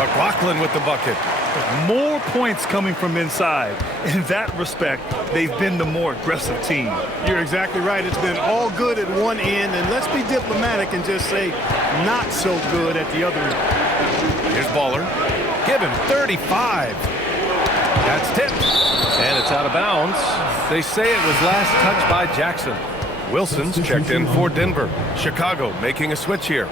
McLaughlin with the bucket. More points coming from inside. In that respect, they've been the more aggressive team. You're exactly right. It's been all good at one end, and let's be diplomatic and just say not so good at the other end. Here's Baller. Give him 35. That's tipped. And it's out of bounds. They say it was last touched by Jackson. Wilson's checked in for Denver. Chicago making a switch here.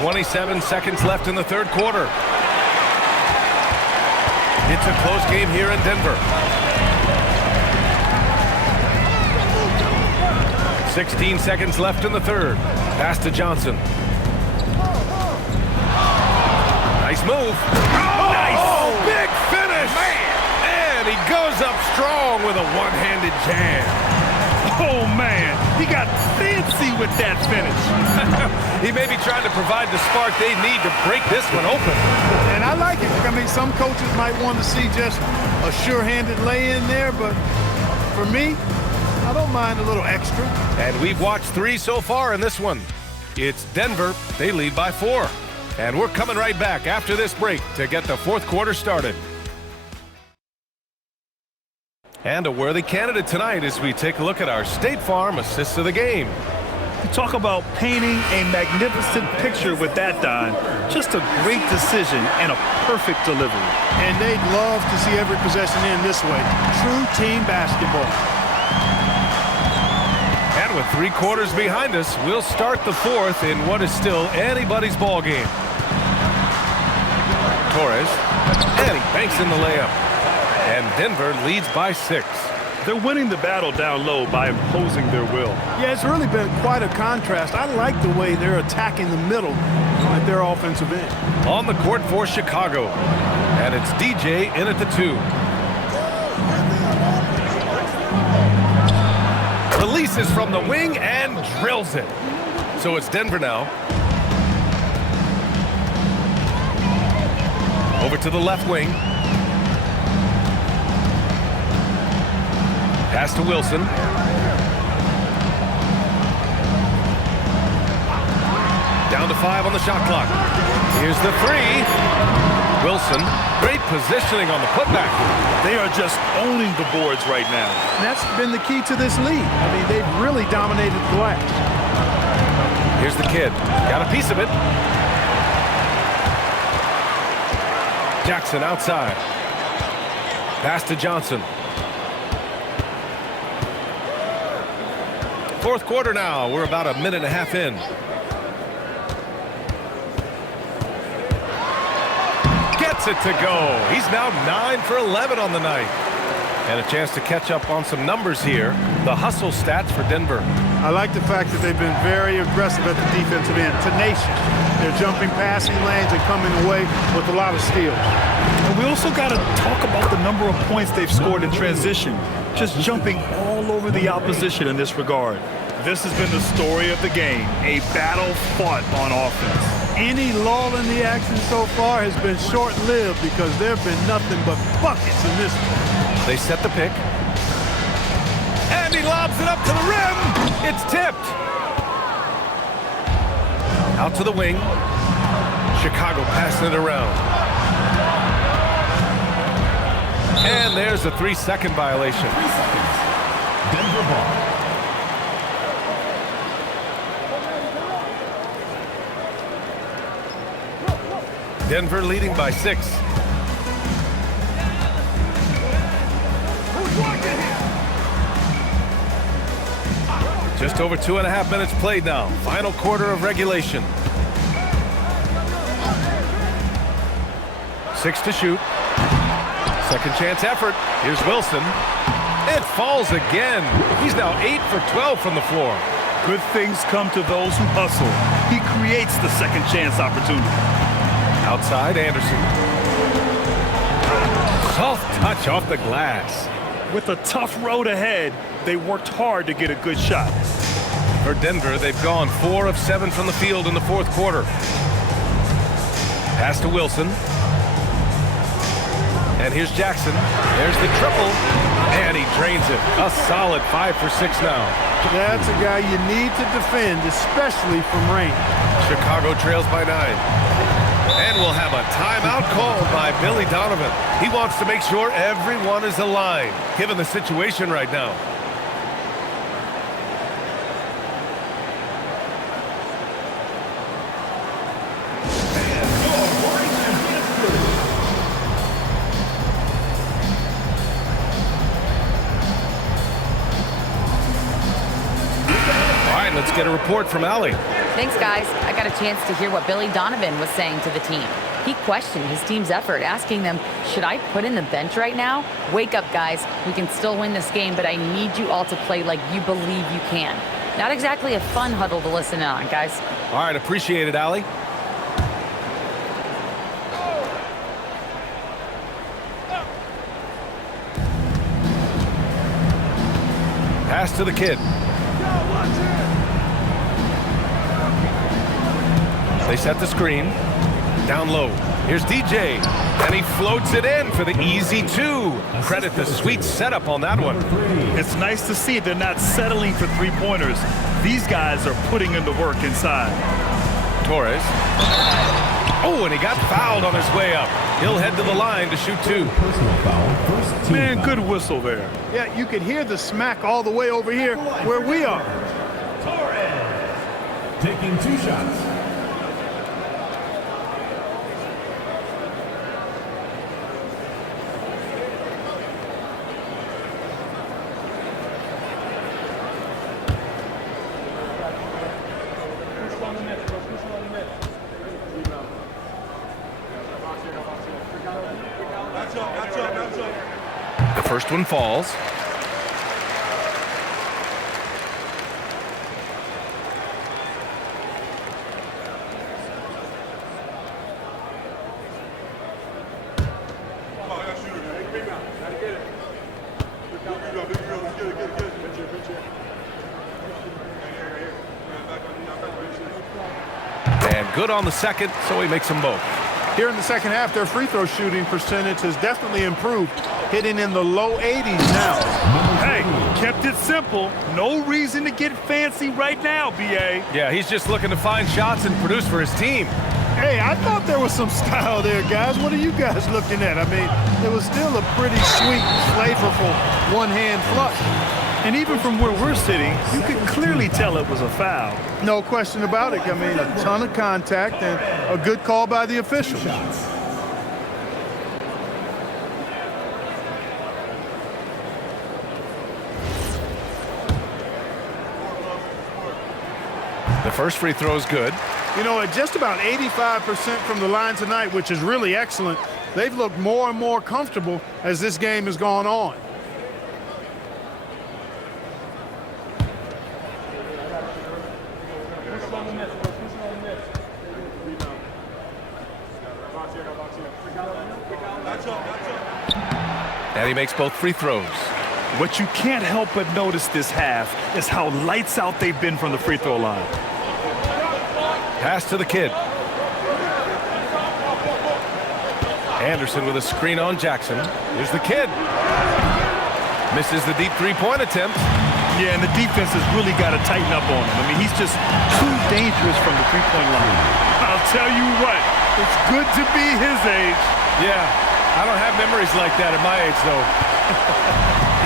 "27 seconds left in the third quarter. It's a close game here in Denver. 16 seconds left in the third. Pass to Johnson. Nice move. Oh, nice. Oh, big finish. Man. And he goes up strong with a one-handed jam. Oh, man. He got fancy with that finish. He may be trying to provide the spark they need to break this one open. And I like it. I mean, some coaches might want to see just a sure-handed lay-in there, but for me, I don't mind a little extra. And we've watched 3 so far in this one. It's Denver. They lead by 4. And we're coming right back after this break to get the fourth quarter started. And a worthy candidate tonight as we take a look at our State Farm assists of the game. You talk about painting a magnificent picture with that, Don. Just a great decision and a perfect delivery. And they'd love to see every possession end this way. True team basketball. And with 3 quarters behind us, we'll start the fourth in what is still anybody's ball game. Torres, and he banks in the layup. And Denver leads by 6. They're winning the battle down low by imposing their will. Yeah, it's really been quite a contrast. I like the way they're attacking the middle at their offensive end. On the court for Chicago. And it's DJ in at the 2. Releases from the wing and drills it. So it's Denver now. Over to the left wing. Pass to Wilson. Down to 5 on the shot clock. Here's the 3. Wilson, great positioning on the putback. They are just owning the boards right now. And that's been the key to this lead. I mean, they've really dominated the glass. Here's the kid. Got a piece of it. Jackson outside. Pass to Johnson. Fourth quarter now. We're about a minute and a half in. Gets it to go. He's now 9 for 11 on the night. And a chance to catch up on some numbers here. The hustle stats for Denver. I like the fact that they've been very aggressive at the defensive end. Tenacious. They're jumping passing lanes and coming away with a lot of steals. And we also got to talk about the number of points they've scored in transition. Just jumping all over the opposition in this regard. This has been the story of the game. A battle fought on offense. Any lull in the action so far has been short-lived because there have been nothing but buckets in this one. They set the pick. And he lobs it up to the rim. It's tipped. Out to the wing. Chicago passing it around. And there's a 3-second violation. 3 seconds. Denver ball. Denver leading by 6. Just over 2.5 minutes played now. Final quarter of regulation. 6 to shoot. Second chance effort. Here's Wilson. It falls again. He's now 8 for 12 from the floor. Good things come to those who hustle. He creates the second chance opportunity. Outside, Anderson. Soft touch off the glass. With a tough road ahead, they worked hard to get a good shot. For Denver, they've gone 4 of 7 from the field in the fourth quarter. Pass to Wilson. And here's Jackson. There's the triple. And he drains it. A solid 5 for 6 now. That's a guy you need to defend, especially from range. Chicago trails by 9. And we'll have a timeout called by Billy Donovan. He wants to make sure everyone is aligned, given the situation right now. Let's get a report from Allie. Thanks, guys. I got a chance to hear what Billy Donovan was saying to the team. He questioned his team's effort, asking them, should I put in the bench right now? Wake up, guys. We can still win this game, but I need you all to play like you believe you can. Not exactly a fun huddle to listen in on, guys. All right, appreciate it, Allie. Pass to the kid. They set the screen. Down low. Here's DJ. And he floats it in for the easy 2. Credit the sweet setup on that one. It's nice to see they're not settling for three-pointers. These guys are putting in the work inside. Torres. Oh, and he got fouled on his way up. He'll head to the line to shoot 2. Personal foul, first team Man, foul. good whistle there. Yeah, you could hear the smack all the way over here where we are. Torres taking 2 shots. The first one falls. And good on the second, so he makes them both. Here in the second half, their free throw shooting percentage has definitely improved, hitting in the low 80s now. Hey, kept it simple. No reason to get fancy right now, BA. Yeah, he's just looking to find shots and produce for his team. Hey, I thought there was some style there, guys. What are you guys looking at? I mean, it was still a pretty sweet, flavorful one-hand flush. And even from where we're sitting, you could clearly tell it was a foul. No question about it. I mean, a ton of contact and a good call by the officials. The first free throw is good. You know, at just about 85% from the line tonight, which is really excellent, they've looked more and more comfortable as this game has gone on. And he makes both free throws. What you can't help but notice this half is how lights out they've been from the free throw line. Pass to the kid. Anderson with a screen on Jackson. Here's the kid. Misses the deep three-point attempt. Yeah, and the defense has really got to tighten up on him. I mean, he's just too dangerous from the three-point line. I'll tell you what, it's good to be his age. Yeah, I don't have memories like that at my age, though.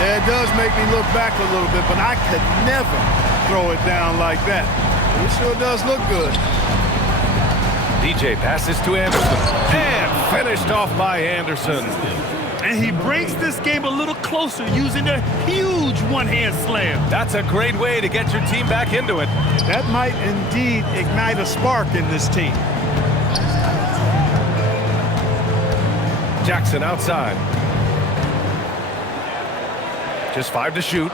Yeah, it does make me look back a little bit, but I could never throw it down like that. It sure does look good. DJ passes to Anderson. And finished off by Anderson. And he brings this game a little closer using a huge one-hand slam. That's a great way to get your team back into it. That might indeed ignite a spark in this team. Jackson outside. Just 5 to shoot.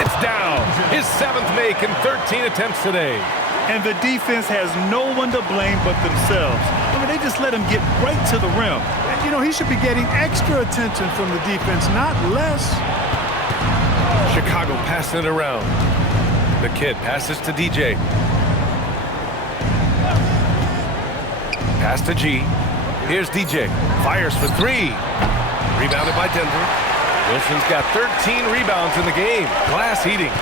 It's down. His 7th make in 13 attempts today. And the defense has no one to blame but themselves. I mean, they just let him get right to the rim. You know, he should be getting extra attention from the defense, not less. Chicago passing it around. The kid passes to DJ. Pass to G. Here's DJ. Fires for three. Rebounded by Denver. Wilson's got 13 rebounds in the game. Glass heating.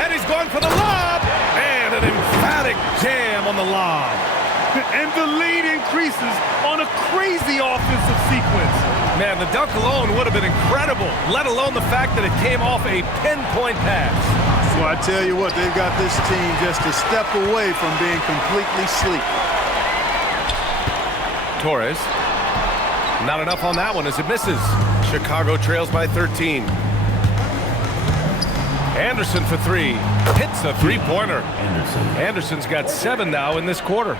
And he's going for the lob. And an emphatic jam on the lob. And the lead increases on a crazy offensive sequence. Man, the dunk alone would have been incredible, let alone the fact that it came off a pinpoint pass. Well, I tell you what, they've got this team just a step away from being completely sleep. Torres. Not enough on that one as it misses. Chicago trails by 13. Anderson for three. Hits a three-pointer. Anderson's got 7 now in this quarter.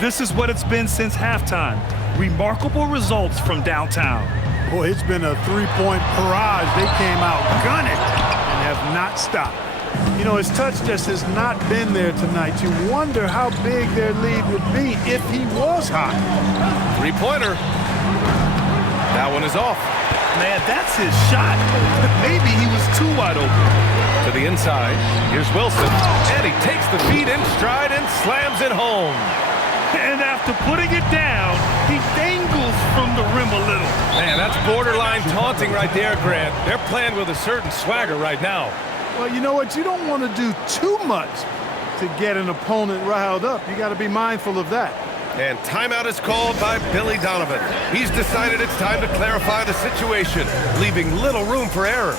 This is what it's been since halftime. Remarkable results from downtown. Boy, it's been a three-point barrage. They came out gunning and have not stopped. You know, his touch just has not been there tonight. You wonder how big their lead would be if he was hot. Three-pointer. That one is off. Man, that's his shot. Maybe he was too wide open. To the inside. Here's Wilson. And he takes the feed in stride and slams it home. And after putting it down, he dangles from the rim a little. Man, that's borderline taunting right there, Grant. They're playing with a certain swagger right now. Well, you know what? You don't want to do too much to get an opponent riled up. You got to be mindful of that. And timeout is called by Billy Donovan. He's decided it's time to clarify the situation, leaving little room for error.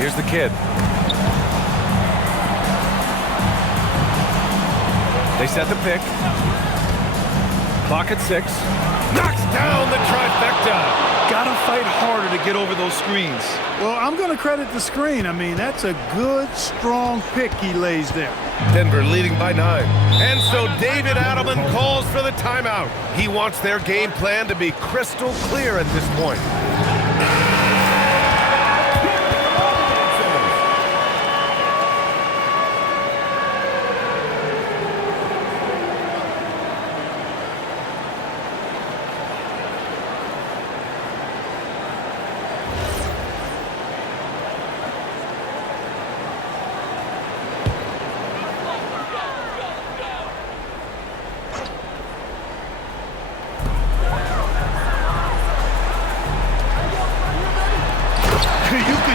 Here's the kid. They set the pick. Clock at 6. Knocks down the trifecta. Gotta fight harder to get over those screens. Well, I'm going to credit the screen. I mean, that's a good, strong pick he lays there. Denver leading by 9. And so David Adelman calls for the timeout. He wants their game plan to be crystal clear at this point.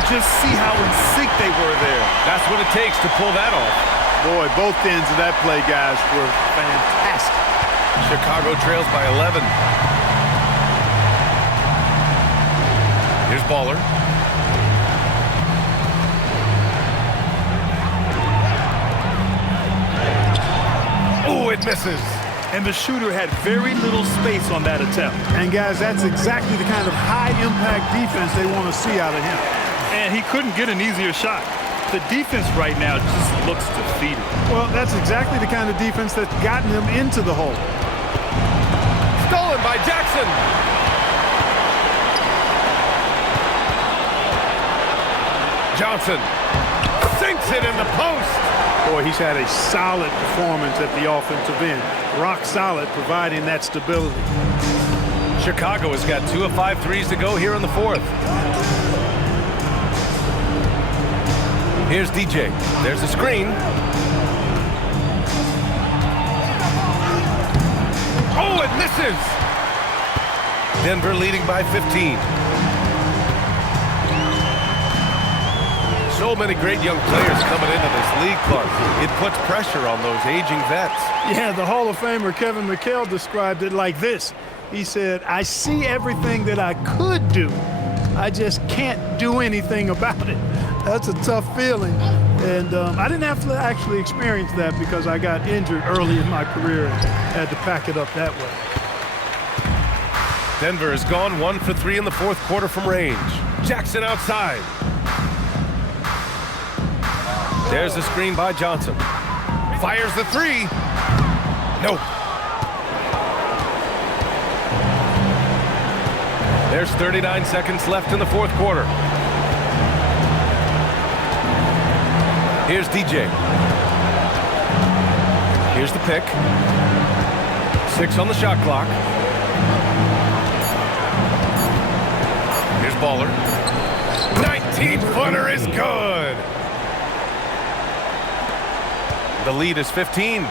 Just see how in sync they were there. That's what it takes to pull that off. Boy, both ends of that play, guys, were fantastic. Chicago trails by 11. Here's Baller. Oh, it misses. And the shooter had very little space on that attempt. And, guys, that's exactly the kind of high-impact defense they want to see out of him. And he couldn't get an easier shot. The defense right now just looks defeated. Well, that's exactly the kind of defense that's gotten them into the hole. Stolen by Jackson. Johnson sinks it in the post. Boy, he's had a solid performance at the offensive end. Rock solid, providing that stability. Chicago has got 2 of 5 threes to go here in the 4th. Here's DJ. There's a screen. Oh, it misses! Denver leading by 15. So many great young players coming into this league, Clark. It puts pressure on those aging vets. Yeah, the Hall of Famer Kevin McHale described it like this. He said, I see everything that I could do. I just can't do anything about it. That's a tough feeling. And I didn't have to actually experience that because I got injured early in my career and had to pack it up that way. Denver has gone 1 for 3 in the fourth quarter from range. Jackson outside. There's the screen by Johnson. Fires the three. Nope. There's 39 seconds left in the fourth quarter. Here's DJ. Here's the pick. 6 on the shot clock. Here's Baller. 19-footer is good. The lead is 15.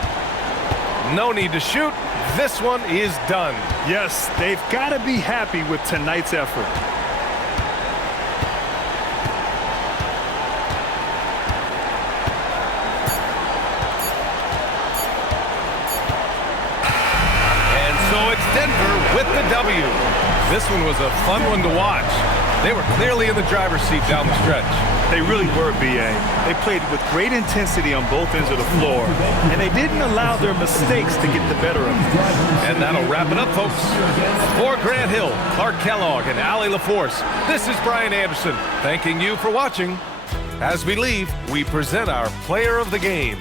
No need to shoot. This one is done. Yes, they've got to be happy with tonight's effort. And so it's Denver with the W. This one was a fun one to watch. They were clearly in the driver's seat down the stretch. They really were, BA. They played with great intensity on both ends of the floor, and they didn't allow their mistakes to get the better of them. And that'll wrap it up, folks. For Grant Hill, Clark Kellogg, and Allie LaForce, this is Brian Anderson, thanking you for watching. As we leave, we present our player of the game.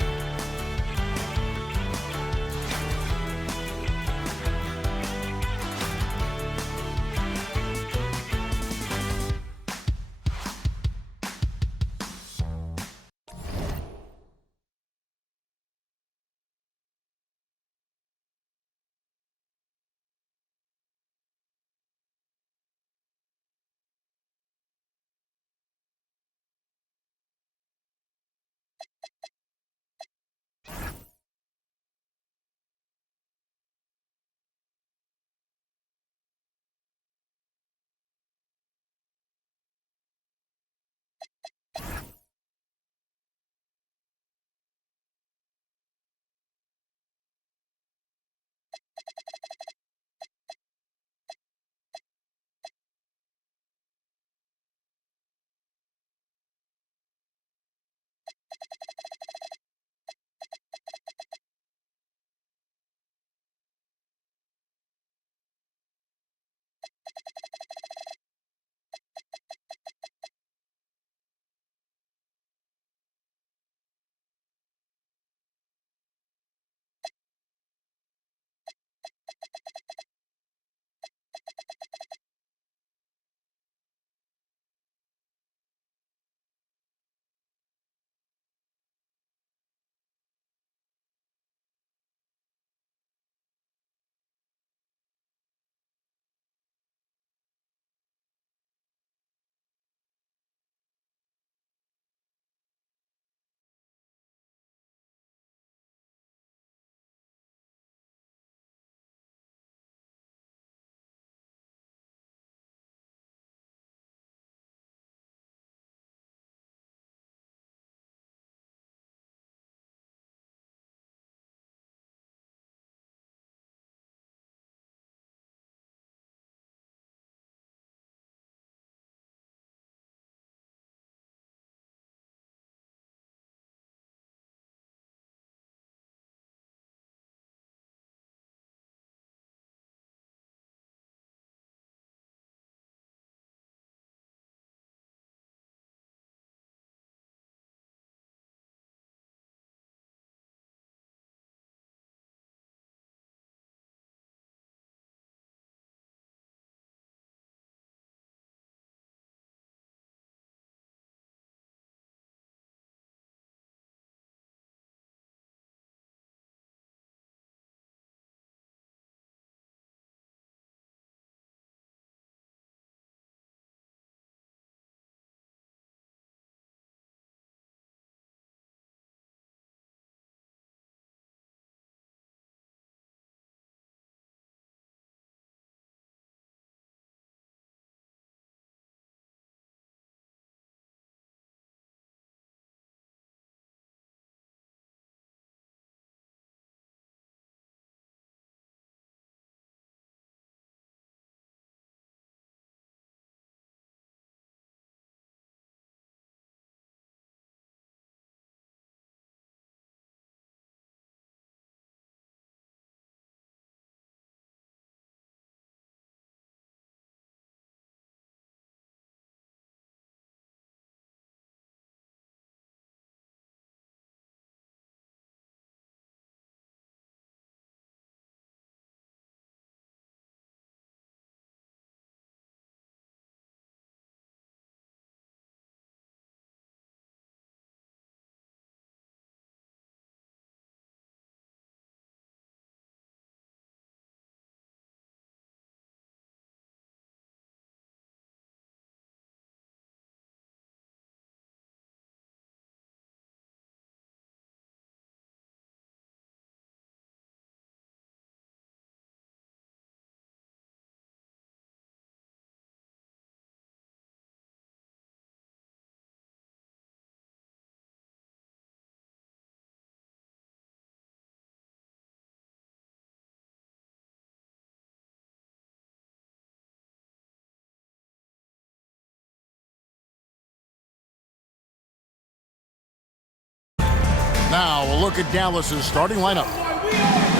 Now a look at Dallas's starting lineup.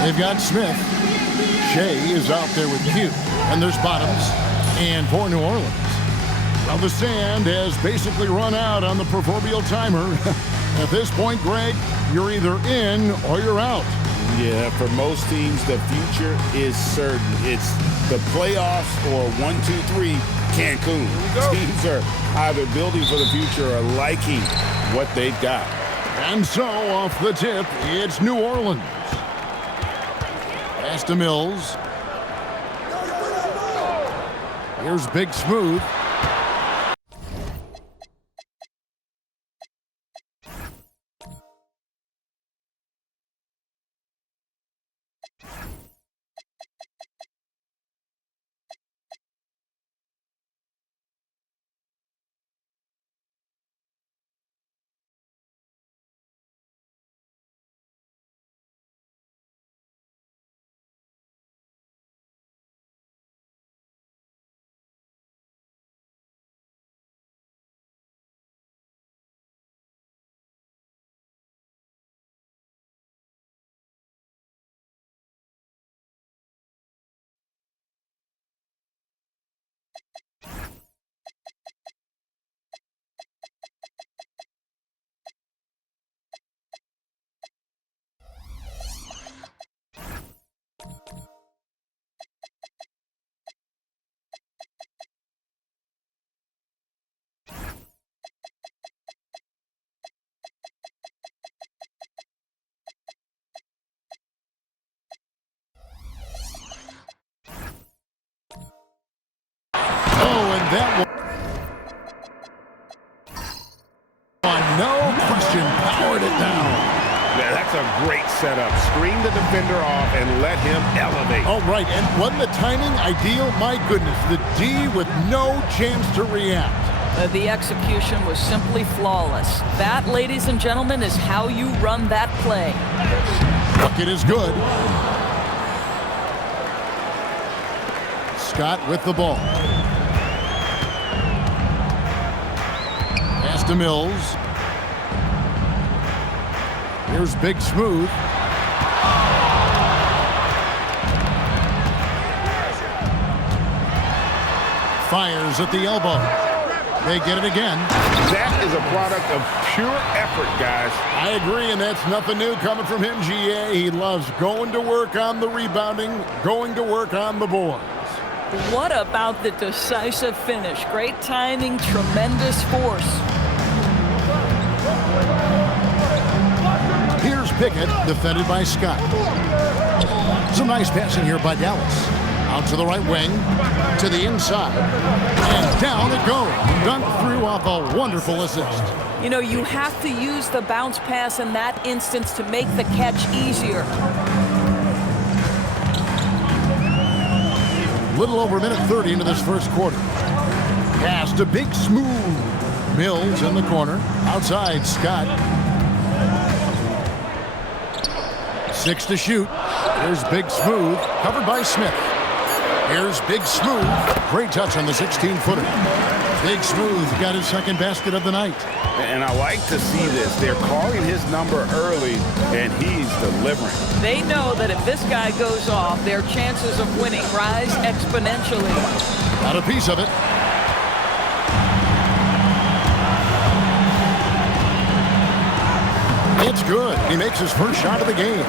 They've got Smith. Shea is out there with Q. And there's Bottoms. And for New Orleans, well, the sand has basically run out on the proverbial timer. At this point, Greg, you're either in or you're out. Yeah, for most teams, the future is certain. It's the playoffs or 1, 2, 3, Cancun. Teams are either building for the future or liking what they've got. And so, off the tip, it's New Orleans. Pass to Mills. Here's Big Smooth. That one, no question, powered it down. Yeah, that's a great setup. Screen the defender off and let him elevate. All right, and wasn't the timing ideal? My goodness, the D with no chance to react. The execution was simply flawless. That, ladies and gentlemen, is how you run that play. Bucket is good. Scott with the ball. Pass to Mills. Here's Big Smooth. Fires at the elbow. They get it again. That is a product of pure effort, guys. I agree, and that's nothing new coming from him, GA. He loves going to work on the rebounding, going to work on the boards. What about the decisive finish? Great timing, tremendous force. Here's Pickett, defended by Scott. Some nice passing here by Dallas. Out to the right wing, to the inside, and down it goes. Dunked through off a wonderful assist. You know, you have to use the bounce pass in that instance to make the catch easier. Little over a minute 30 into this first quarter. Pass to Big Smooth. Mills in the corner. Outside, Scott. 6 to shoot. Here's Big Smooth, covered by Smith. Here's Big Smooth. Great touch on the 16-footer. Big Smooth got his second basket of the night. And I like to see this. They're calling his number early, and he's delivering. They know that if this guy goes off, their chances of winning rise exponentially. Got a piece of it. It's good. He makes his first shot of the game.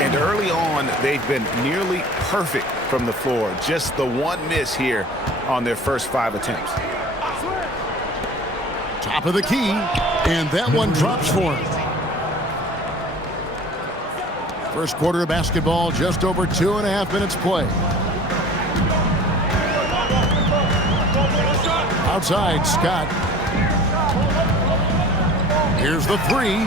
And early on, they've been nearly perfect from the floor. Just the one miss here on their first 5 attempts. Top of the key, and that one drops for him. First quarter of basketball, just over 2.5 minutes play. Outside, Scott. Here's the three.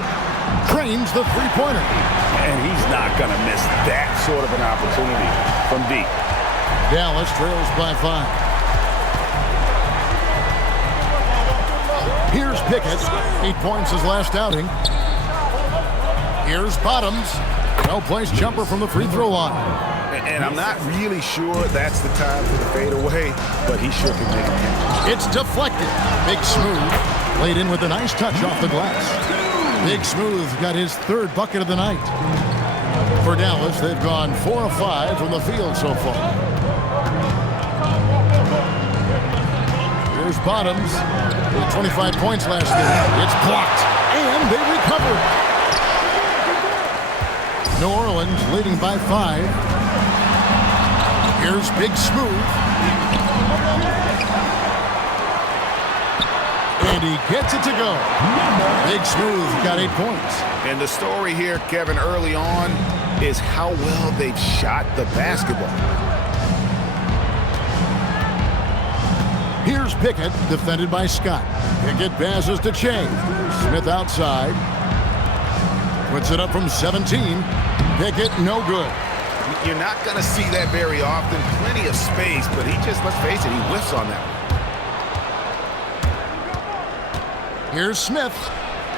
Trains the three-pointer. And he's not going to miss that sort of an opportunity from deep. Dallas trails by 5. Here's Pickett. 8 points his last outing. Here's Bottoms. No-place jumper from the free throw line. And I'm not really sure that's the time for the fadeaway, but he sure can make it. It's deflected. Big Smooth. Laid in with a nice touch off the glass. Big Smooth got his third bucket of the night. For Dallas, they've gone 4 of 5 from the field so far. Here's Bottoms with 25 points last game. It's blocked, and they recover. New Orleans leading by 5. Here's Big Smooth. And he gets it to go. Big Smooth got 8 points. And the story here, Kevin, early on is how well they've shot the basketball. Here's Pickett, defended by Scott. Pickett passes to Che. Smith outside. Puts it up from 17. Pickett, no good. You're not going to see that very often. Plenty of space, but he just, let's face it, he whiffs on that one. Here's Smith.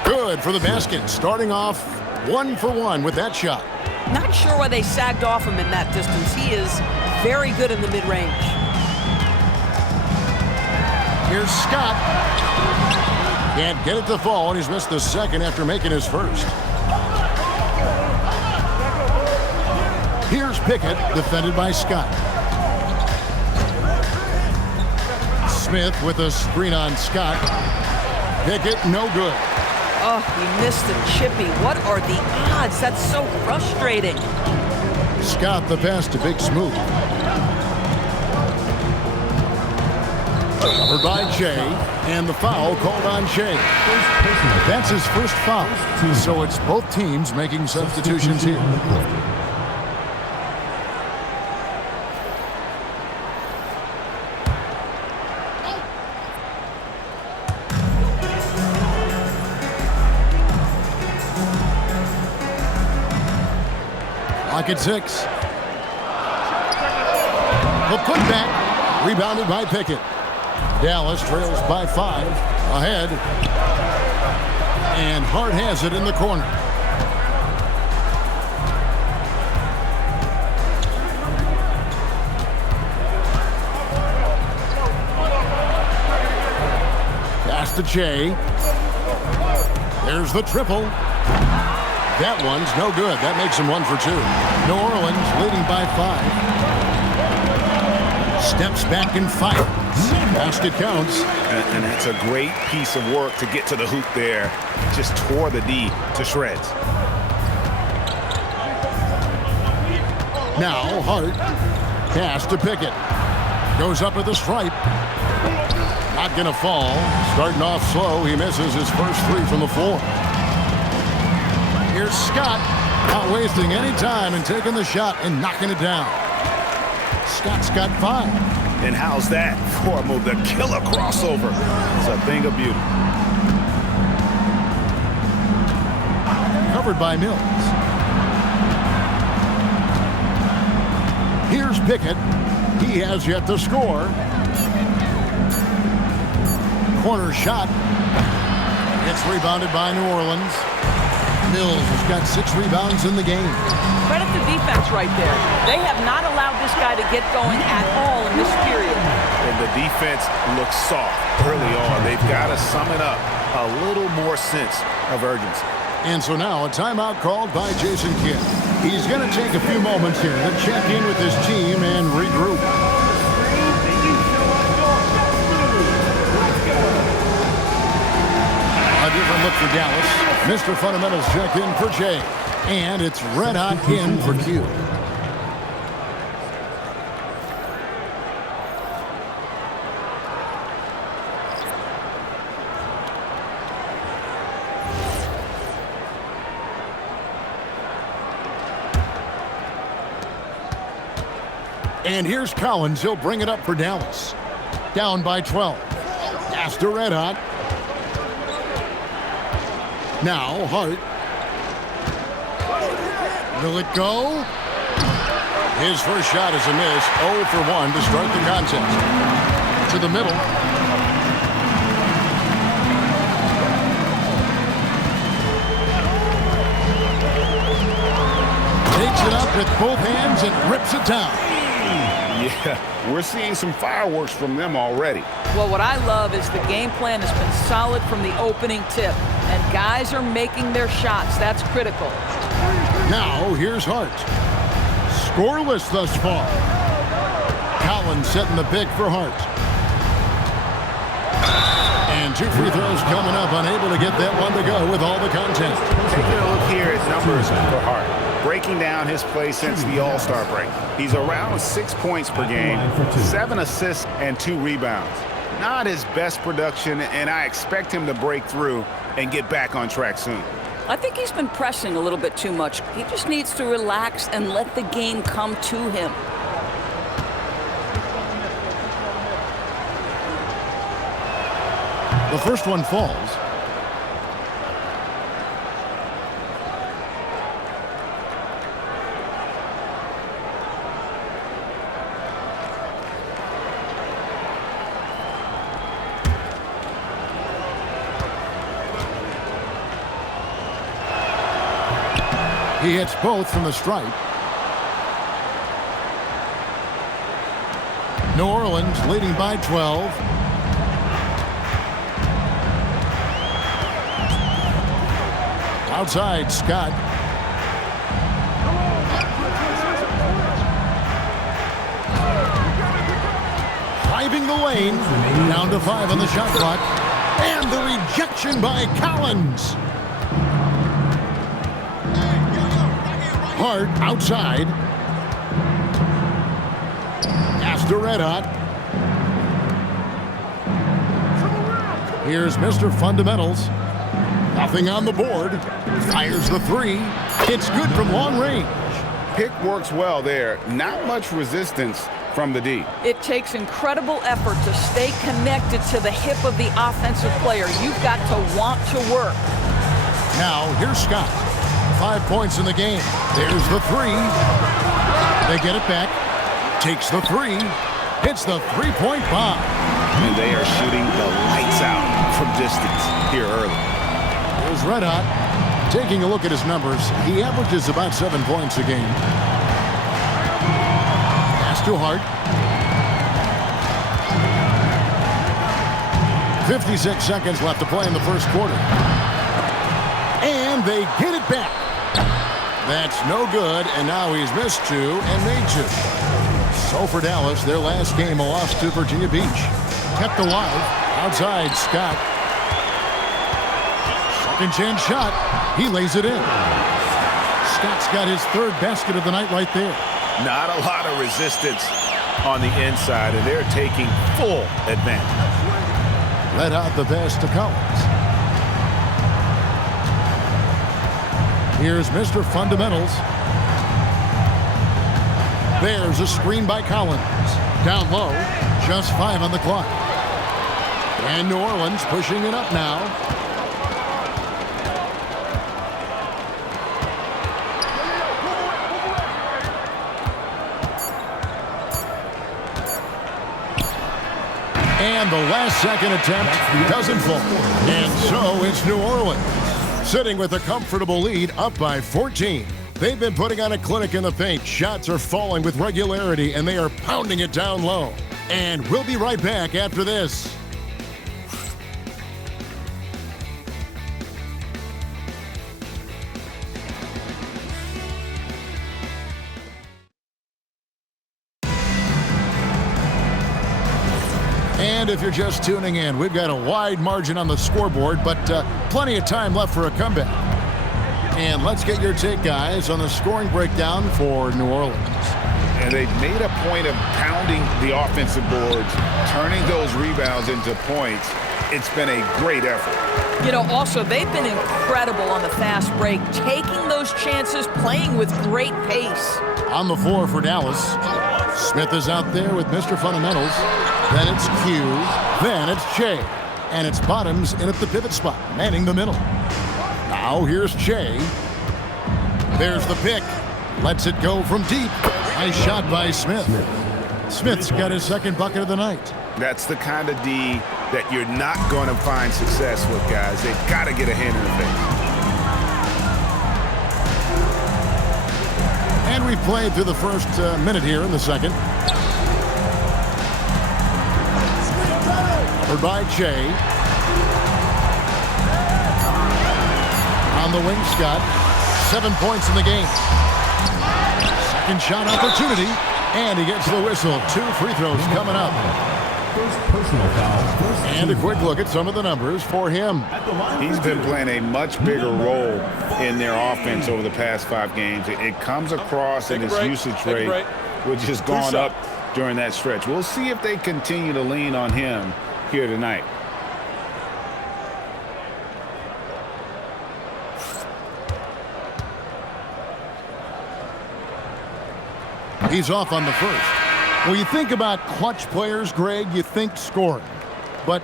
Good for the basket. Starting off 1 for 1 with that shot. Not sure why they sagged off him in that distance. He is very good in the mid-range. Here's Scott. Can't get it to fall, and he's missed the second after making his first. Here's Pickett, defended by Scott. Smith with a screen on Scott. Pickett, no good. Oh, he missed the chippy. What are the odds? That's so frustrating. Scott the pass to Big Smooth. Covered by Che, and the foul called on Che. That's his first foul, so it's both teams making substitutions here. Lock at 6. The putback, rebounded by Pickett. Dallas trails by 5, ahead, and Hart has it in the corner. Pass to Che. There's the triple. That one's no good. That makes him 1 for 2. New Orleans leading by 5. Steps back and fires. Basket counts. And that's a great piece of work to get to the hoop there. Just tore the D to shreds. Now Hart. Pass to Pickett. Goes up at the stripe. Not going to fall. Starting off slow. He misses his first 3 from the floor. Here's Scott. Not wasting any time and taking the shot and knocking it down. Scott's got 5. And how's that for a move? The killer crossover. It's a thing of beauty. Covered by Mills. Here's Pickett. He has yet to score. Corner shot. It's rebounded by New Orleans. Mills has got 6 rebounds in the game. Credit the defense right there. They have not allowed this guy to get going at all in this period. And the defense looks soft early on. They've got to sum it up. A little more sense of urgency. And so now a timeout called by Jason Kidd. He's going to take a few moments here to check in with his team and regroup. A different look for Dallas. Mr. Fundamentals check in for Jay. And it's red hot in for Q. And here's Collins. He'll bring it up for Dallas. Down by 12. Pass to Red Hot. Now Hart. Will it go? His first shot is a miss. 0 for 1 to start the contest. To the middle. Takes it up with both hands and rips it down. Yeah, we're seeing some fireworks from them already. Well, what I love is the game plan has been solid from the opening tip. And Guys are making their shots. That's critical. Now, here's Hart. Scoreless thus far. Collins setting the pick for Hart. And 2 free throws coming up, unable to get that one to go with all the content. Taking a look here at numbers for Hart. Breaking down his play since the All-Star break. He's around 6 points per game, 7 assists, and 2 rebounds. Not his best production, and I expect him to break through and get back on track soon. I think he's been pressing a little bit too much. He just needs to relax and let the game come to him. The first one falls. He hits both from the stripe. New Orleans leading by 12. Outside, Scott. Driving the lane. Down to 5 on the shot clock. And the rejection by Collins. Hart outside. Pass to Red Hot. Here's Mr. Fundamentals. Nothing on the board. Fires the 3. It's good from long range. Pick works well there. Not much resistance from the D. It takes incredible effort to stay connected to the hip of the offensive player. You've got to want to work. Now, here's Scott. 5 points in the game. There's the 3. They get it back. Takes the 3. Hits the three-point bomb. And they are shooting the lights out from distance here early. Here's Red Hot. Taking a look at his numbers, he averages about 7 points a game. Pass to Hart. 56 seconds left to play in the first quarter. And they get it back. That's no good, and now he's missed 2 and made 2. So for Dallas, their last game, a loss to Virginia Beach. Kept alive. Outside, Scott. Second chance shot. He lays it in. Scott's got his 3rd basket of the night right there. Not a lot of resistance on the inside, and they're taking full advantage. Let out the pass to Collins. Here's Mr. Fundamentals. There's a screen by Collins. Down low, just 5 on the clock. And New Orleans pushing it up now. And the last second attempt doesn't fall. And so it's New Orleans, sitting with a comfortable lead, up by 14. They've been putting on a clinic in the paint. Shots are falling with regularity, and they are pounding it down low. And we'll be right back after this. And if you're just tuning in, we've got a wide margin on the scoreboard, but plenty of time left for a comeback. And let's get your take, guys, on the scoring breakdown for New Orleans. And they've made a point of pounding the offensive boards, turning those rebounds into points. It's been a great effort. You know, also, they've been incredible on the fast break, taking those chances, playing with great pace. On the floor for Dallas, Smith is out there with Mr. Fundamentals. Then it's Q. Then it's Che. And it's Bottoms in at the pivot spot, manning the middle. Now here's Che. There's the pick. Lets it go from deep. Nice shot by Smith. Smith's got his 2nd bucket of the night. That's the kind of D that you're not going to find success with, guys. They've got to get a hand in the face. And we've played through the first minute here in the second. Covered by Che. On the wing, Scott. 7 points in the game. Second shot opportunity, and he gets the whistle. 2 free throws coming up. First personal foul. And a quick look at some of the numbers for him. He's been playing a much bigger role in their offense over the past 5 games. It comes across in his usage rate, which has gone up during that stretch. We'll see if they continue to lean on him here tonight. He's off on the first. When you think about clutch players, Greg, you think scoring. But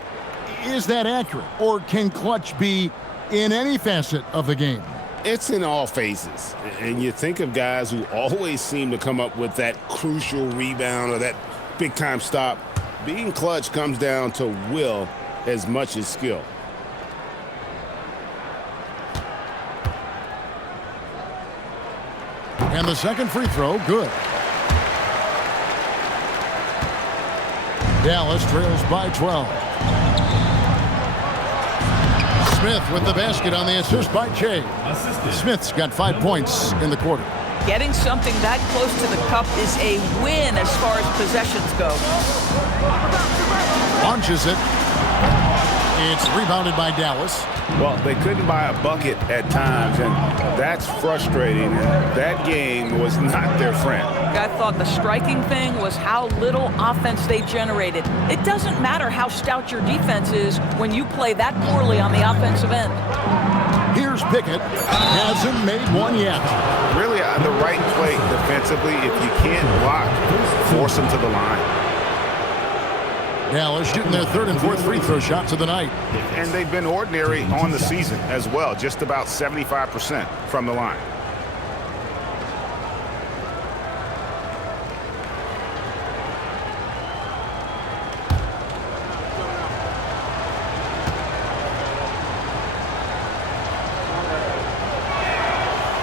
is that accurate? Or can clutch be in any facet of the game? It's in all phases. And you think of guys who always seem to come up with that crucial rebound or that big-time stop. Being clutch comes down to will as much as skill. And the second free throw, good. Dallas trails by 12. Smith with the basket on the assist by Jay. Smith's got 5 points in the quarter. Getting something that close to the cup is a win as far as possessions go. Launches it. It's rebounded by Dallas. Well, they couldn't buy a bucket at times, and that's frustrating. That game was not their friend. I thought the striking thing was how little offense they generated. It doesn't matter how stout your defense is when you play that poorly on the offensive end. Here's Pickett. Hasn't made one yet. Really the right play defensively. If you can't block, force them to the line. Dallas shooting their 3rd and 4th free throw shots of the night. And they've been ordinary on the season as well, just about 75% from the line.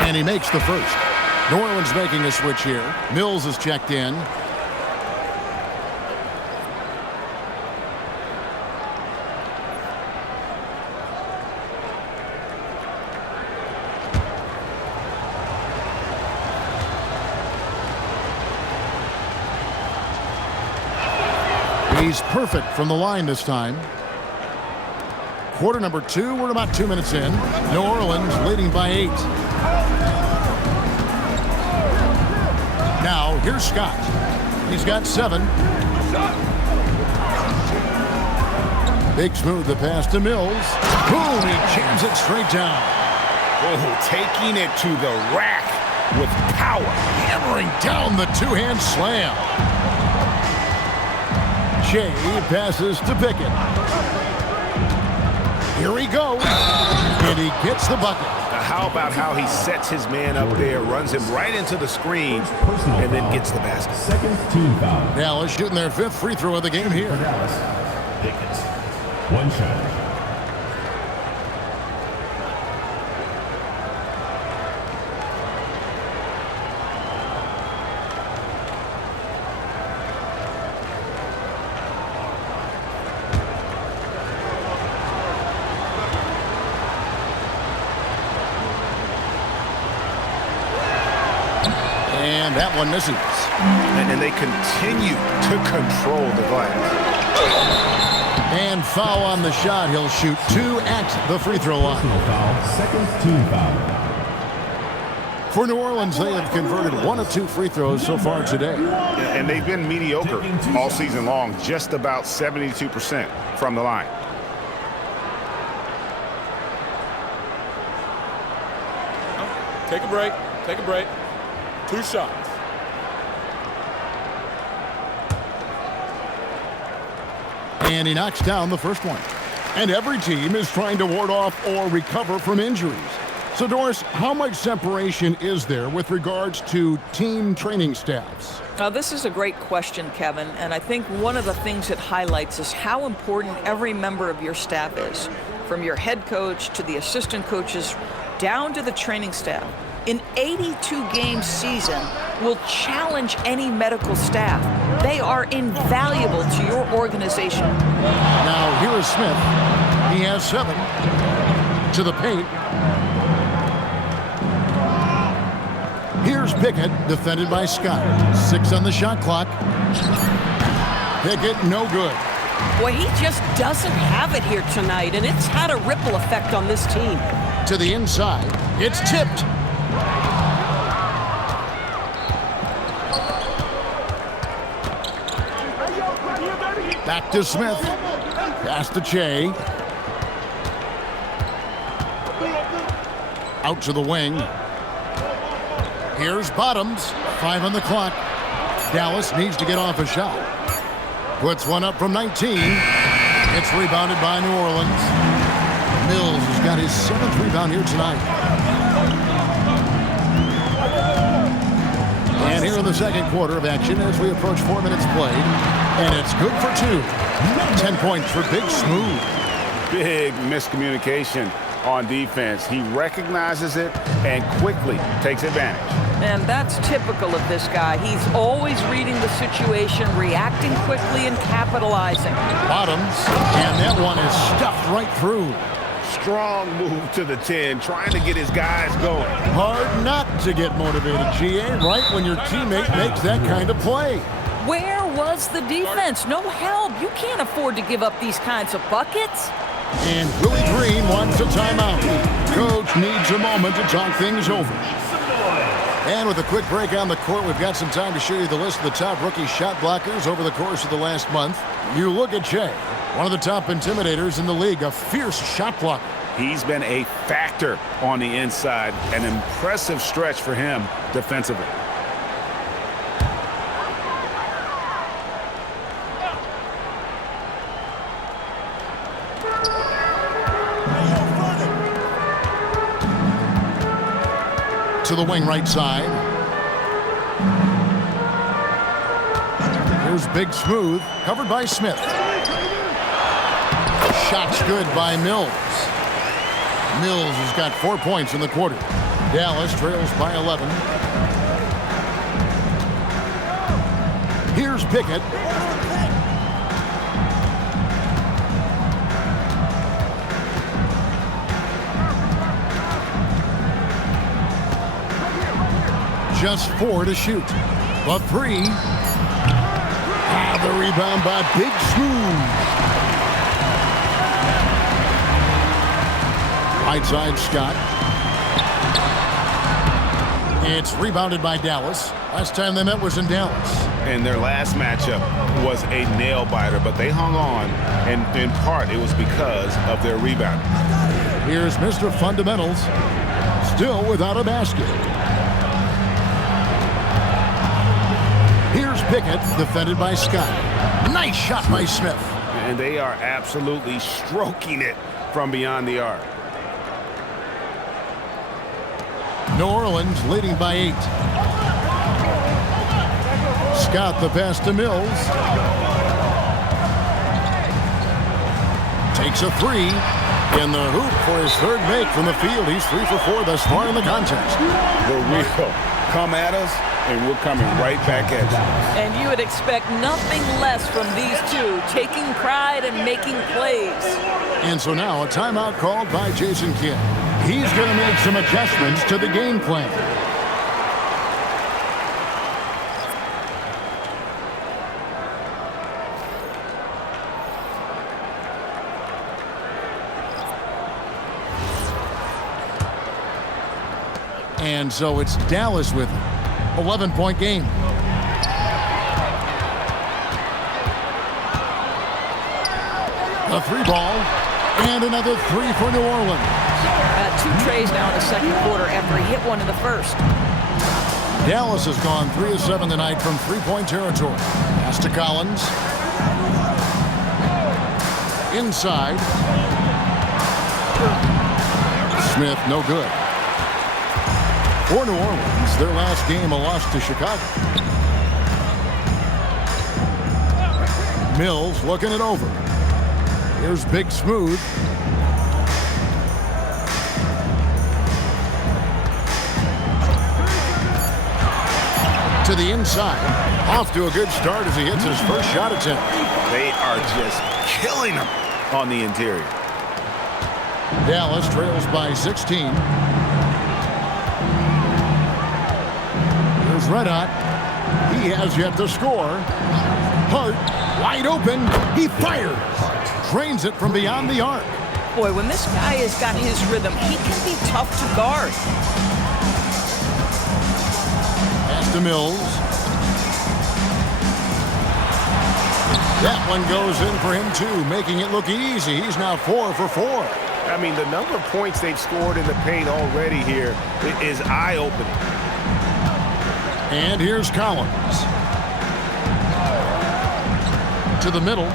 And he makes the first. New Orleans making a switch here. Mills is checked in. He's perfect from the line this time. Quarter number 2, we're about 2 minutes in. New Orleans leading by 8. Now, here's Scott. He's got 7. Big smooth the pass to Mills. Boom, he jams it straight down. Oh, taking it to the rack with power. Hammering down the 2-hand slam. Shea passes to Pickett. Here he goes. And he gets the bucket. How about how he sets his man up there, runs him right into the screen, and then gets the basket. Second team foul. Dallas shooting their 5th free throw of the game here. Dallas. Pickett. 1 shot. And that one misses. And they continue to control the glass. And foul on the shot. He'll shoot 2 at the free throw line. Personal foul. Second team foul. For New Orleans, they have converted 1 of 2 free throws so far today. And they've been mediocre all season long, just about 72% from the line. Take a break. Take a break. 2 shots. And he knocks down the first one. And every team is trying to ward off or recover from injuries. So, Doris, how much separation is there with regards to team training staffs? Now, this is a great question, Kevin, and I think one of the things it highlights is how important every member of your staff is, from your head coach to the assistant coaches down to the training staff. An 82-game season will challenge any medical staff. They are invaluable to your organization. Now, here is Smith. He has 7 to the paint. Here's Pickett, defended by Scott. 6 on the shot clock. Pickett, no good. Boy, he just doesn't have it here tonight, and it's had a ripple effect on this team. To the inside. It's tipped. Back to Smith. Pass to Che. Out to the wing. Here's Bottoms. 5 on the clock. Dallas needs to get off a shot. Puts one up from 19. It's rebounded by New Orleans. Mills has got his 7th rebound here tonight. And here in the second quarter of action as we approach 4 minutes played. And it's good for 2. 10 points for Big Smooth. Big miscommunication on defense. He recognizes it and quickly takes advantage. And that's typical of this guy. He's always reading the situation, reacting quickly, and capitalizing. Bottoms, and that one is stuffed right through. Strong move to the 10, trying to get his guys going. Hard not to get motivated, GA, right when your teammate makes that kind of play. Where was the defense? No help. You can't afford to give up these kinds of buckets. And Willie Green wants a timeout. Coach needs a moment to talk things over. And with a quick break on the court, we've got some time to show you the list of the top rookie shot blockers over the course of the last month. You look at Che, one of the top intimidators in the league, a fierce shot blocker. He's been a factor on the inside, an impressive stretch for him defensively. To the wing right side. Here's Big Smooth, covered by Smith. Shot's good by Mills. Mills has got 4 points in the quarter. Dallas trails by 11. Here's Pickett. Just 4 to shoot. But 3. The rebound by Big Smooth. Right side, Scott. It's rebounded by Dallas. Last time they met was in Dallas. And their last matchup was a nail-biter, but they hung on, and in part it was because of their rebound. Here's Mr. Fundamentals, still without a basket. Here's Pickett, defended by Scott. Nice shot by Smith. And they are absolutely stroking it from beyond the arc. New Orleans leading by 8. Scott the pass to Mills. Takes a 3. In the hoop for his 3rd make from the field. He's 3 for 4 thus far in the contest. The real come at us, and we're coming right back at you. And you would expect nothing less from these two, taking pride and making plays. And so now a timeout called by Jason Kidd. He's going to make some adjustments to the game plan. And so it's Dallas with 11-point game. A 3 ball and another 3 for New Orleans. 2 trays now in the second quarter after he hit one in the first. Dallas has gone 3 of 7 tonight from 3-point territory. Pass to Collins. Inside. Smith, no good. For New Orleans, their last game a loss to Chicago. Mills looking it over. Here's Big Smooth. To the inside. Off to a good start as he hits his first shot attempt. They are just killing him on the interior. Dallas trails by 16. red hot. He has yet to score. Hart, wide open. He fires. Drains it from beyond the arc. Boy, when this guy has got his rhythm, he can be tough to guard. Pass to Mills. That one goes in for him, too, making it look easy. He's now 4 for 4. I mean, the number of points they've scored in the paint already here is eye-opening. And here's Collins. To the middle.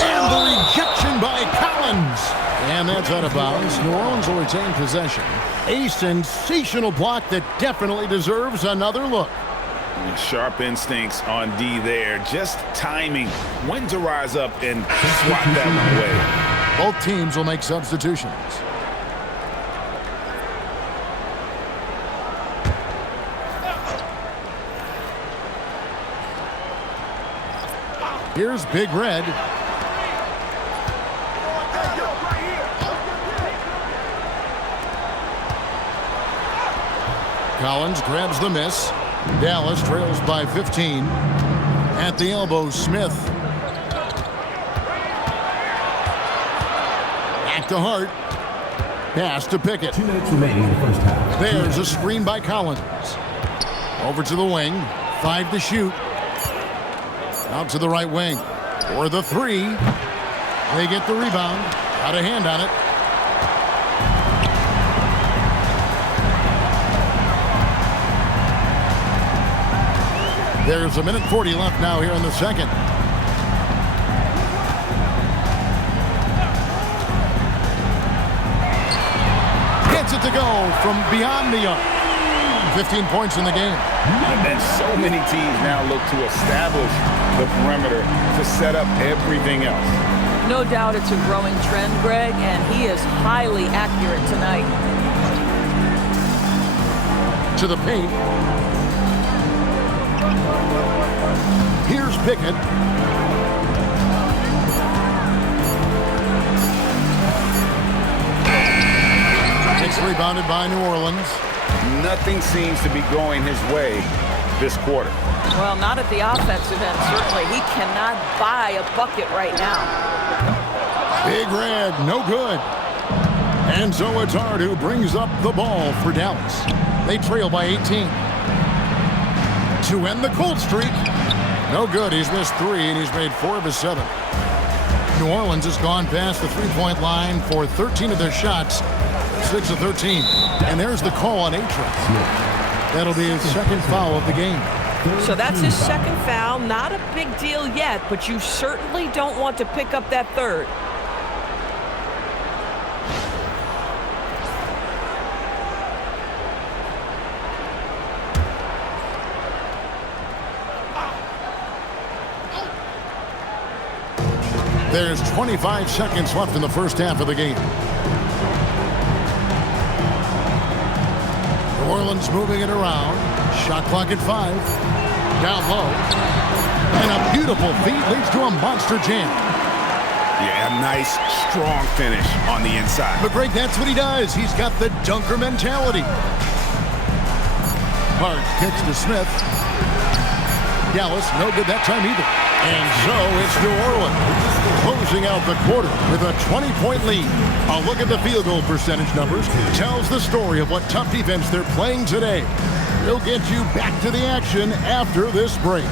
And the rejection by Collins. And that's out of bounds. New Orleans will retain possession. A sensational block that definitely deserves another look. Sharp instincts on D there. Just timing when to rise up and swat that one away. Both teams will make substitutions. Here's Big Red. Collins grabs the miss. Dallas trails by 15. At the elbow, Smith. Back to Hart. Pass to Pickett. 2 minutes remaining in the first half. There's a screen by Collins. Over to the wing. 5 to shoot. Out to the right wing. For the 3. They get the rebound. Got a hand on it. There's a minute 40 left now here in the second. Gets it to go from beyond the arc. 15 points in the game. And so many teams now look to establish the perimeter to set up everything else. No doubt it's a growing trend, Greg, and he is highly accurate tonight. To the paint. Here's Pickett. It's rebounded by New Orleans. Nothing seems to be going his way this quarter. Well, not at the offensive end, certainly. He cannot buy a bucket right now. Big Red, no good. And so it's Hart who brings up the ball for Dallas. They trail by 18. To end the cold streak. No good. He's missed 3, and he's made 4 of his 7. New Orleans has gone past the three-point line for 13 of their shots, 6 of 13. And there's the call on Atron. That'll be his second foul of the game. So that's his second foul. Not a big deal yet, but you certainly don't want to pick up that third. There's 25 seconds left in the first half of the game. New Orleans moving it around. Shot clock at 5. Down low. And a beautiful feed leads to a monster jam. Yeah, a nice, strong finish on the inside. But Greg, that's what he does. He's got the dunker mentality. Hart kicks to Smith. Dallas, no good that time either. And so it's New Orleans closing out the quarter with a 20-point lead. A look at the field goal percentage numbers tells the story of what tough defense they're playing today. We'll get you back to the action after this break.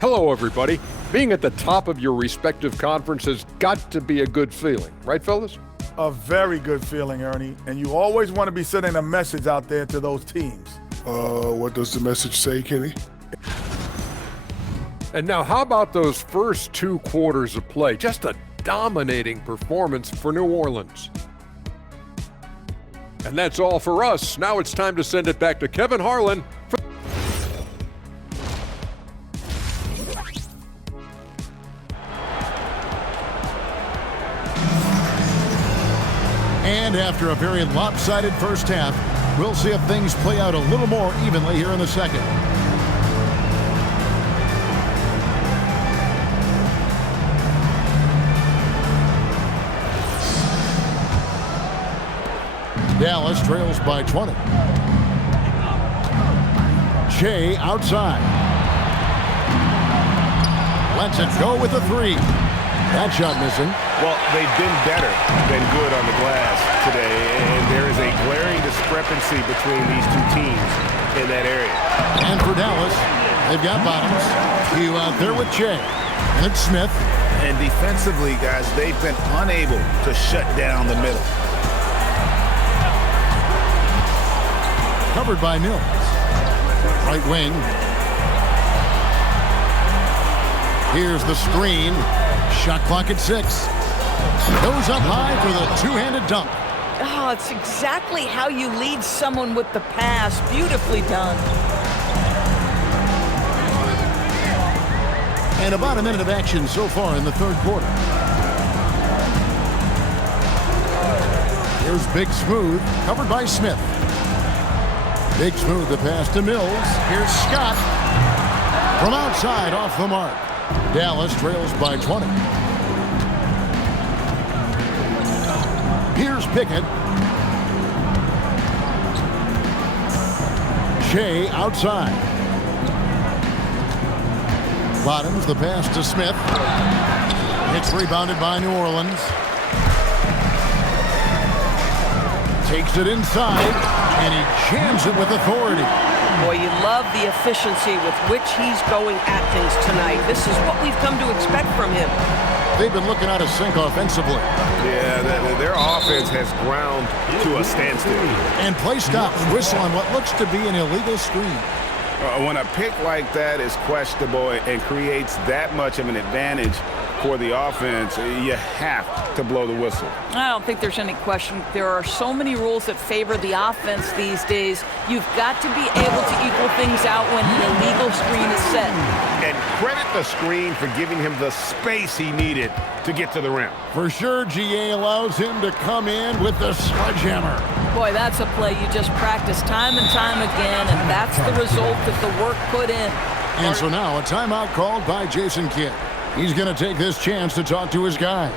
Hello, everybody. Being at the top of your respective conference has got to be a good feeling. Right, fellas? A very good feeling, Ernie. And you always want to be sending a message out there to those teams. What does the message say, Kenny? And now, how about those first 2 quarters of play? Just a dominating performance for New Orleans. And that's all for us. Now it's time to send it back to Kevin Harlan for And after a very lopsided first half, we'll see if things play out a little more evenly here in the second. Dallas trails by 20. Shea outside. Lets it go with a three. That shot missing. Well, they've been better than good on the glass today, and there is a glaring discrepancy between these two teams in that area. And for Dallas, they've got Bottoms. Hugh out there with Shea. And it's Smith. And defensively, guys, they've been unable to shut down the middle. Covered by Mills. Right wing. Here's the screen. Shot clock at 6. Goes up high for the two-handed dunk. Oh, it's exactly how you lead someone with the pass. Beautifully done. And about a minute of action so far in the third quarter. Here's Big Smooth, covered by Smith. Big Smooth, the pass to Mills. Here's Scott. From outside, off the mark. Dallas trails by 20. Here's Pickett. Shea outside. Bottoms, the pass to Smith. It's rebounded by New Orleans. Takes it inside, and he jams it with authority. Boy, you love the efficiency with which he's going at things tonight. This is what we've come to expect from him. They've been looking out of sync offensively. Yeah, their offense has ground to a standstill. And play stops. Whistle on what looks to be an illegal screen. When a pick like that is questionable and creates that much of an advantage for the offense, you have to blow the whistle. I don't think there's any question. There are so many rules that favor the offense these days. You've got to be able to equal things out when an illegal screen is set. And credit the screen for giving him the space he needed to get to the rim. For sure, GA allows him to come in with the sledgehammer. Boy, that's a play you just practice time and time again, and that's the result of the work put in. And so now a timeout called by Jason Kidd. He's going to take this chance to talk to his guys.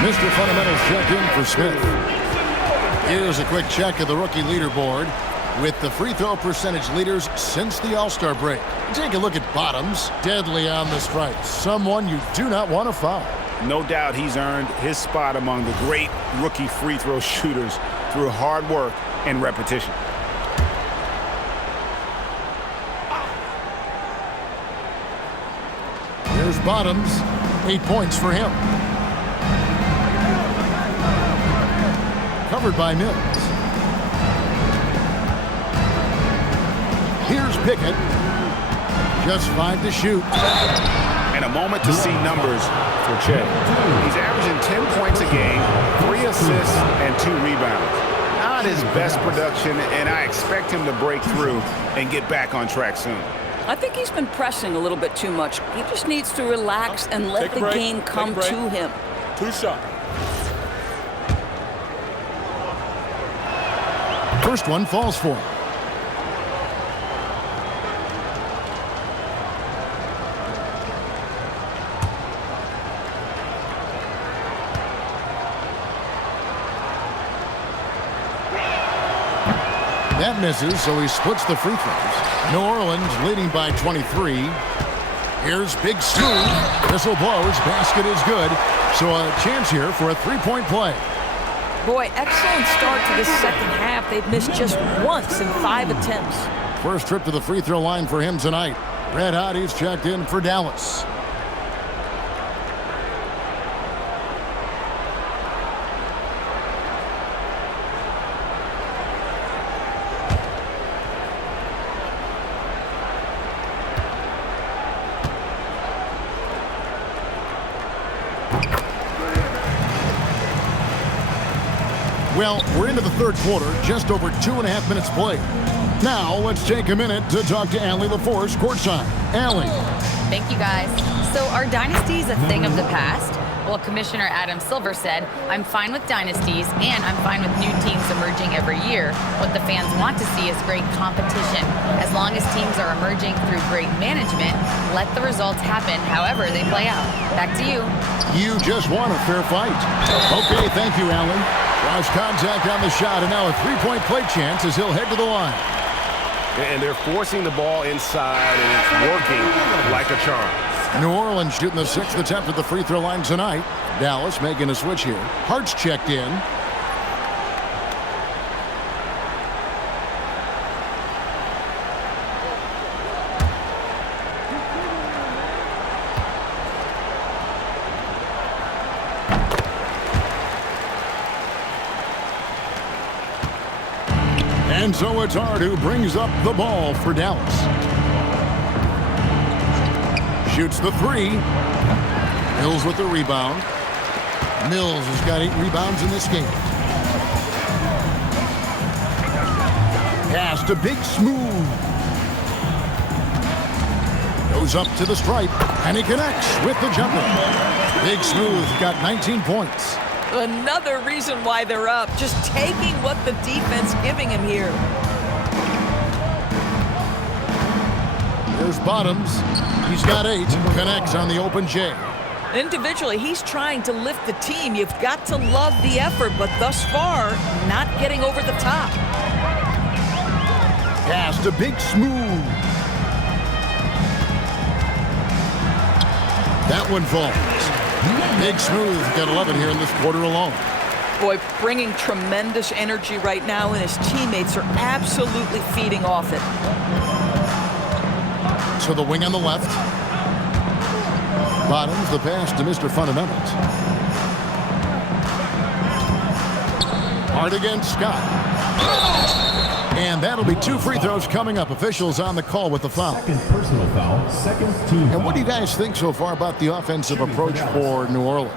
Mr. Fundamentals checked in for Smith. Here's a quick check of the rookie leaderboard with the free throw percentage leaders since the All-Star break. Take a look at Bottoms, deadly on the strike. Someone you do not want to foul. No doubt he's earned his spot among the great rookie free throw shooters through hard work and repetition. Here's Bottoms, 8 points for him. Covered by Mills. Here's Pickett. Just 5 to shoot. And a moment to see numbers for Shea. He's averaging 10 points a game, 3 assists, and 2 rebounds. Not his best production, and I expect him to break through and get back on track soon. I think he's been pressing a little bit too much. He just needs to relax and let the game come to him. 2 shots. First one falls for him. That misses, so he splits the free throws. New Orleans leading by 23. Here's Big Smooth. Whistle blows. Basket is good. So a chance here for a three-point play. Boy, excellent start to the second half. They've missed just once in 5 attempts. First trip to the free throw line for him tonight. Red Hot, he's checked in for Dallas. Well, we're into the third quarter, just over 2.5 minutes played. Now, let's take a minute to talk to Allie LaForce courtside. Allie. Thank you, guys. So are dynasties a thing of the past? Well, Commissioner Adam Silver said, I'm fine with dynasties and I'm fine with new teams emerging every year. What the fans want to see is great competition. As long as teams are emerging through great management, let the results happen however they play out. Back to you. You just won a fair fight. Okay, thank you, Allen. Cross contact on the shot, and now a three-point play chance as he'll head to the line. And they're forcing the ball inside, and it's working like a charm. New Orleans shooting the 6th attempt at the free throw line tonight. Dallas making a switch here. Hart's checked in. And so it's Hart who brings up the ball for Dallas. Shoots the three. Mills with the rebound. Mills has got 8 rebounds in this game. Pass to Big Smooth. Goes up to the stripe, and he connects with the jumper. Big Smooth got 19 points. Another reason why they're up, just taking what the defense giving him here. There's Bottoms. He's got 8. Connects on the open J. Individually, he's trying to lift the team. You've got to love the effort, but thus far, not getting over the top. Pass to Big Smooth. That one falls. Big Smooth got 11 here in this quarter alone. Boy, bringing tremendous energy right now, and his teammates are absolutely feeding off it. To the wing on the left. Bottoms the pass to Mr. Fundamentals. Hard against Scott. And that'll be 2 free throws coming up. Officials on the call with the foul. Second personal foul, second team And what do you guys think so far about the offensive approach for New Orleans?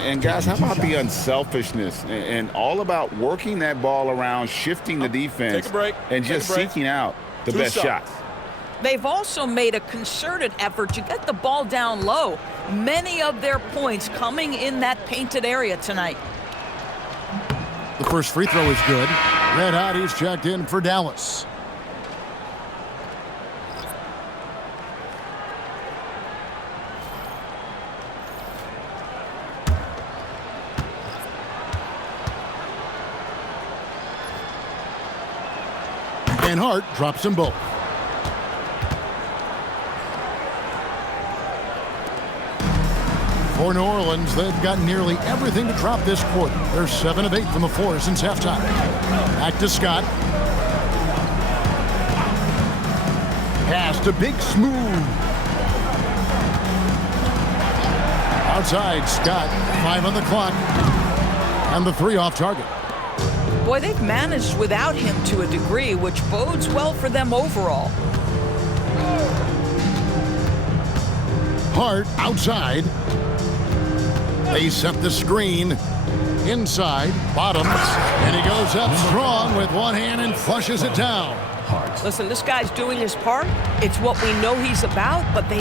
And guys, how about the unselfishness and all about working that ball around, shifting the defense, Take a break. and just seeking out the best shots. They've also made a concerted effort to get the ball down low. Many of their points coming in that painted area tonight. The first free throw is good. Red Hot, he's checked in for Dallas. And Hart drops them both. For New Orleans, they've got nearly everything to drop this quarter. They're 7 of 8 from the floor since halftime. Back to Scott. Pass to Big Smooth. Outside, Scott. 5 on the clock. And the 3 off target. Boy, they've managed without him to a degree, which bodes well for them overall. Hart outside. They set the screen. Inside, Bottoms. And he goes up strong with one hand and flushes it down. Listen, this guy's doing his part. It's what we know he's about, but they